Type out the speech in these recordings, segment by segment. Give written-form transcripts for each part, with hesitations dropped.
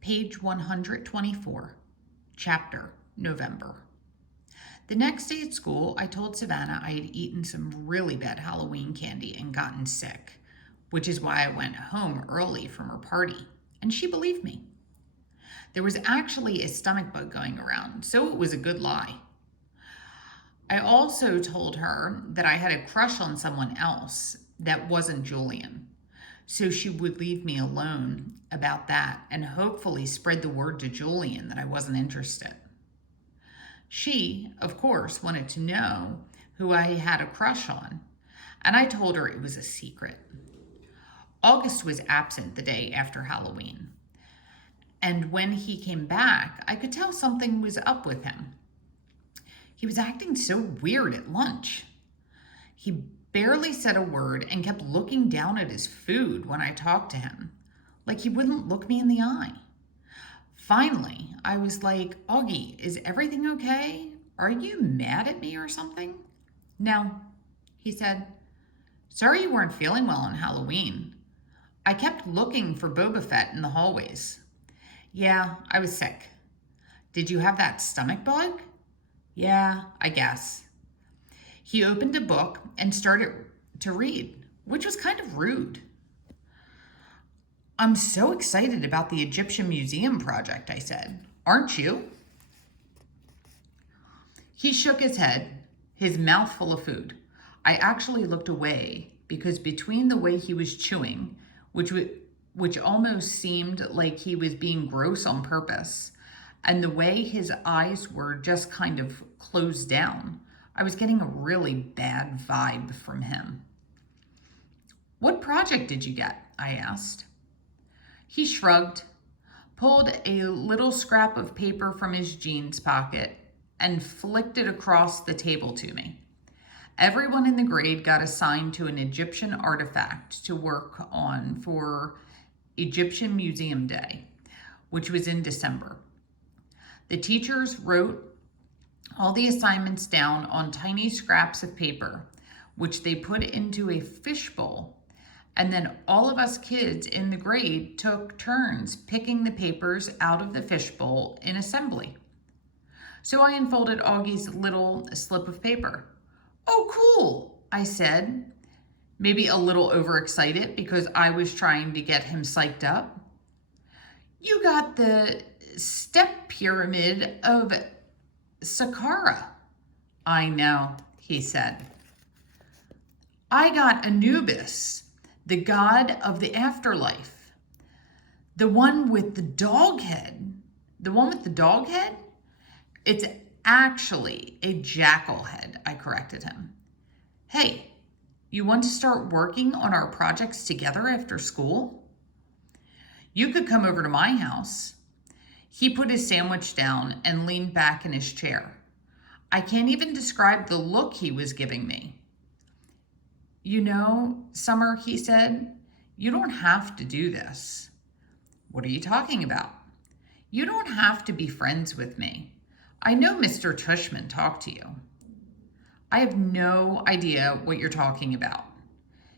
Page 124, Chapter, November. The next day at school, I told Savannah I had eaten some really bad Halloween candy and gotten sick, which is why I went home early from her party, and she believed me. There was actually a stomach bug going around, so it was a good lie. I also told her that I had a crush on someone else that wasn't Julian, so she would leave me alone about that and hopefully spread the word to Julian that I wasn't interested. She, of course, wanted to know who I had a crush on, and I told her it was a secret. August was absent the day after Halloween, and when he came back, I could tell something was up with him. He was acting so weird at lunch. He barely said a word and kept looking down at his food when I talked to him, like he wouldn't look me in the eye. Finally, I was like, Augie, is everything okay? Are you mad at me or something? No, he said. Sorry you weren't feeling well on Halloween. I kept looking for Boba Fett in the hallways. Yeah, I was sick. Did you have that stomach bug? Yeah, I guess. He opened a book and started to read, which was kind of rude. I'm so excited about the Egyptian Museum project, I said. Aren't you? He shook his head, his mouth full of food. I actually looked away because between the way he was chewing, which almost seemed like he was being gross on purpose, and the way his eyes were just kind of closed down, I was getting a really bad vibe from him. What project did you get? I asked. He shrugged, pulled a little scrap of paper from his jeans pocket, and flicked it across the table to me. Everyone in the grade got assigned to an Egyptian artifact to work on for Egyptian Museum Day, which was in December. The teachers wrote all the assignments down on tiny scraps of paper, which they put into a fishbowl, and then all of us kids in the grade took turns picking the papers out of the fishbowl in assembly. So I unfolded Augie's little slip of paper. Oh, cool, I said, maybe a little overexcited because I was trying to get him psyched up. You got the step pyramid of Saqqara. I know, he said. I got Anubis, the god of the afterlife. The one with the dog head. The one with the dog head? It's actually a jackal head, I corrected him. Hey, you want to start working on our projects together after school? You could come over to my house. He put his sandwich down and leaned back in his chair. I can't even describe the look he was giving me. You know, Summer, he said, you don't have to do this. What are you talking about? You don't have to be friends with me. I know Mr. Tushman talked to you. I have no idea what you're talking about.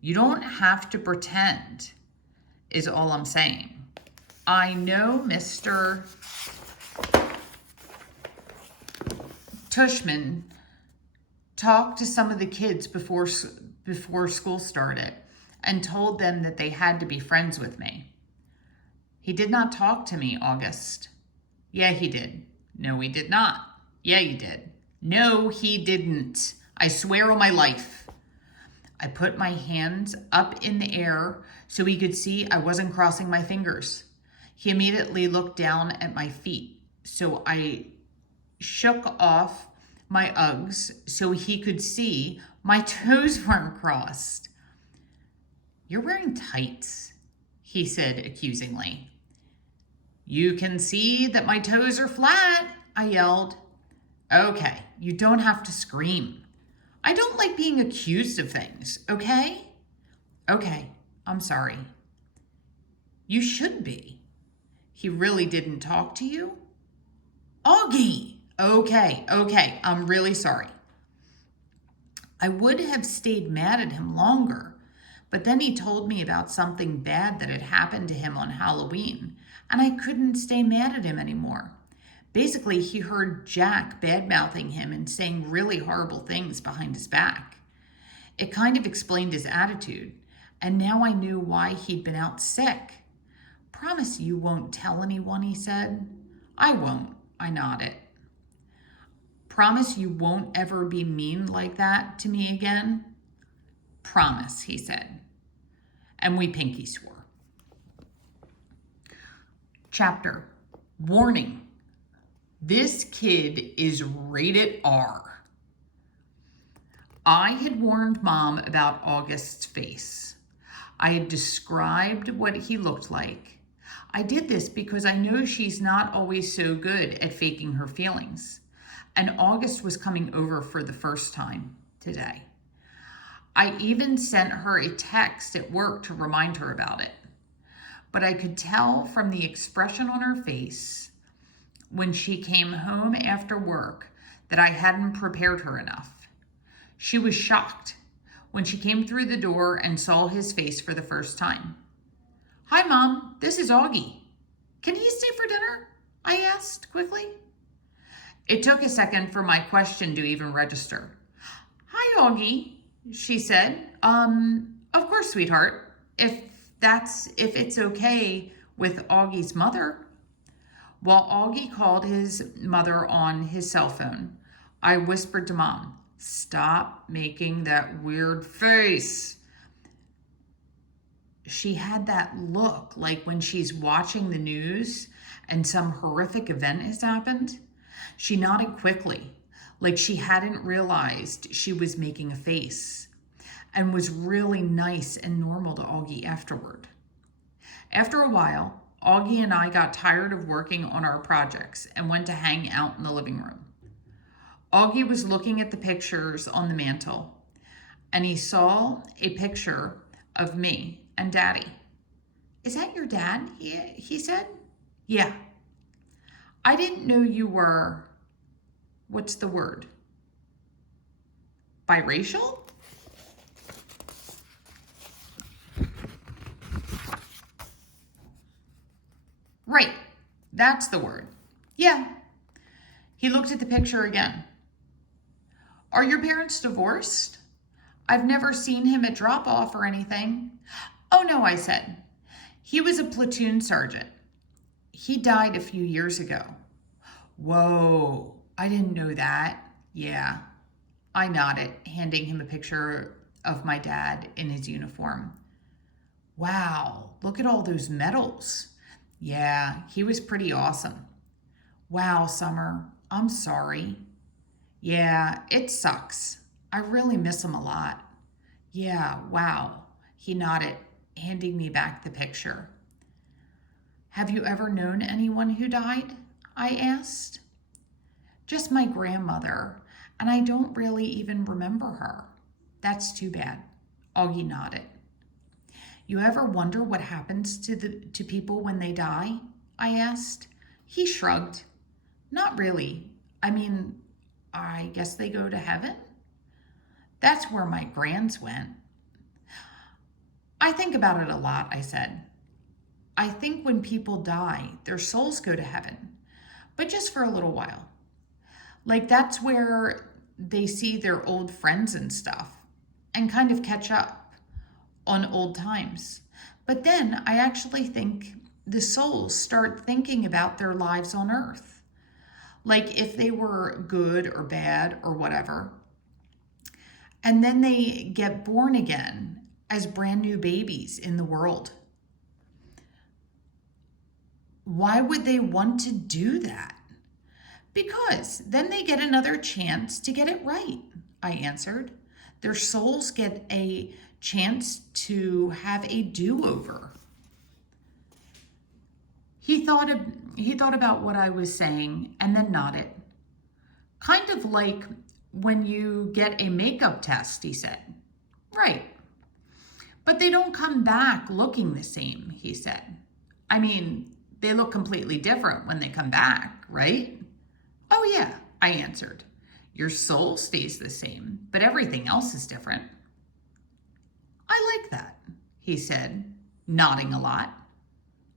You don't have to pretend, is all I'm saying. I know Mr. Tushman talked to some of the kids before school started and told them that they had to be friends with me. He did not talk to me, August. Yeah, he did. No, he did not. Yeah, he did. No, he didn't. I swear on my life. I put my hands up in the air so he could see I wasn't crossing my fingers. He immediately looked down at my feet, so I shook off my Uggs so he could see my toes weren't crossed. You're wearing tights, he said accusingly. You can see that my toes are flat, I yelled. Okay, you don't have to scream. I don't like being accused of things, okay? Okay, I'm sorry. You should be. He really didn't talk to you? Augie! Okay, I'm really sorry. I would have stayed mad at him longer, But then he told me about something bad that had happened to him on Halloween, and I couldn't stay mad at him anymore. Basically, he heard Jack bad-mouthing him and saying really horrible things behind his back. It kind of explained his attitude, and now I knew why he'd been out sick. Promise you won't tell anyone, he said. I won't, I nodded. Promise you won't ever be mean like that to me again? Promise, he said. And we pinky swore. Chapter. Warning. This kid is rated R. I had warned Mom about August's face. I had described what he looked like. I did this because I know she's not always so good at faking her feelings. And August was coming over for the first time today. I even sent her a text at work to remind her about it. But I could tell from the expression on her face when she came home after work that I hadn't prepared her enough. She was shocked when she came through the door and saw his face for the first time. Hi, Mom, this is Augie. Can he stay for dinner? I asked quickly. It took a second for my question to even register. Hi, Augie, she said. Of course, sweetheart, if it's okay with Augie's mother. While Augie called his mother on his cell phone, I whispered to Mom, stop making that weird face. She had that look like when she's watching the news and some horrific event has happened. She nodded quickly, like she hadn't realized she was making a face, and was really nice and normal to Augie afterward. After a while, Augie and I got tired of working on our projects and went to hang out in the living room. Augie was looking at the pictures on the mantle, and he saw a picture of me and Daddy. Is that your dad? He said. Yeah. I didn't know you were, what's the word? Biracial? Right, that's the word. Yeah. He looked at the picture again. Are your parents divorced? I've never seen him at drop-off or anything. Oh no, I said. He was a platoon sergeant. He died a few years ago. Whoa, I didn't know that. Yeah. I nodded, handing him a picture of my dad in his uniform. Wow, look at all those medals. Yeah, he was pretty awesome. Wow, Summer, I'm sorry. Yeah, it sucks. I really miss him a lot. Yeah, wow. He nodded, handing me back the picture. Have you ever known anyone who died? I asked. Just my grandmother, and I don't really even remember her. That's too bad. Augie nodded. You ever wonder what happens to people when they die? I asked. He shrugged. Not really. I mean, I guess they go to heaven? That's where my grands went. I think about it a lot, I said. I think when people die, their souls go to heaven, but just for a little while. Like that's where they see their old friends and stuff and kind of catch up on old times. But then I actually think the souls start thinking about their lives on earth. Like if they were good or bad or whatever. And then they get born again as brand new babies in the world. Why would they want to do that? Because then they get another chance to get it right, I answered. Their souls get a chance to have a do-over. He thought about what I was saying and then nodded. Kind of like when you get a makeup test, he said. Right. But they don't come back looking the same, he said. I mean, they look completely different when they come back, right? Oh yeah, I answered. Your soul stays the same, but everything else is different. I like that. he said, nodding a lot.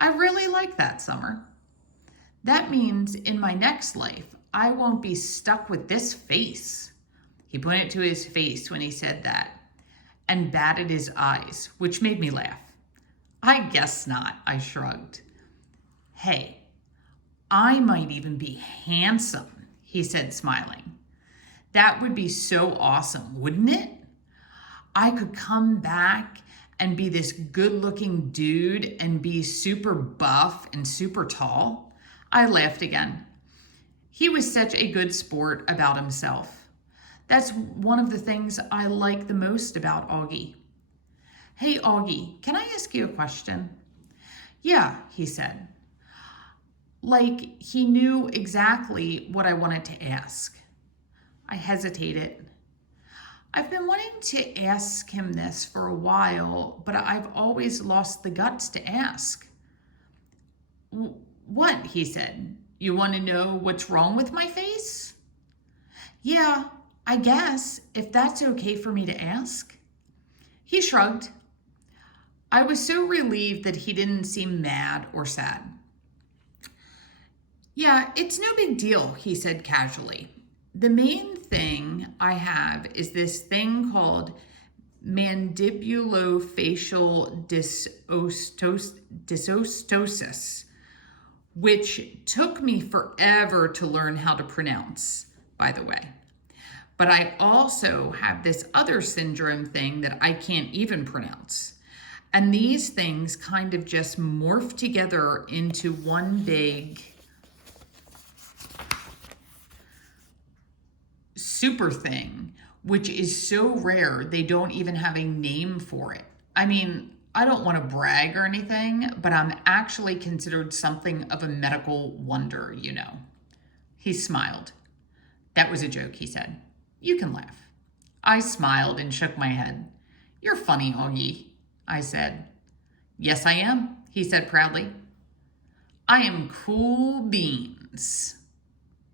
I really like that, Summer. That means in my next life, I won't be stuck with this face. He pointed to his face when he said that and batted his eyes, which made me laugh. I guess not, I shrugged. Hey, I might even be handsome, he said, smiling. That would be so awesome, wouldn't it? I could come back and be this good-looking dude and be super buff and super tall. I laughed again. He was such a good sport about himself. That's one of the things I like the most about Augie. Hey, Augie, can I ask you a question? Yeah, he said. Like he knew exactly what I wanted to ask. I hesitated. I've been wanting to ask him this for a while, but I've always lost the guts to ask. What? He said. You want to know what's wrong with my face? Yeah, I guess, if that's okay for me to ask. He shrugged. I was so relieved that he didn't seem mad or sad. Yeah, it's no big deal, he said casually. The main thing I have is this thing called mandibulofacial dysostosis, which took me forever to learn how to pronounce, by the way. But I also have this other syndrome thing that I can't even pronounce. And these things kind of just morph together into one big super thing, which is so rare they don't even have a name for it. I mean, I don't want to brag or anything, but I'm actually considered something of a medical wonder, you know. He smiled. That was a joke, he said. You can laugh. I smiled and shook my head. You're funny, Augie, I said. Yes, I am, he said proudly. I am cool beans.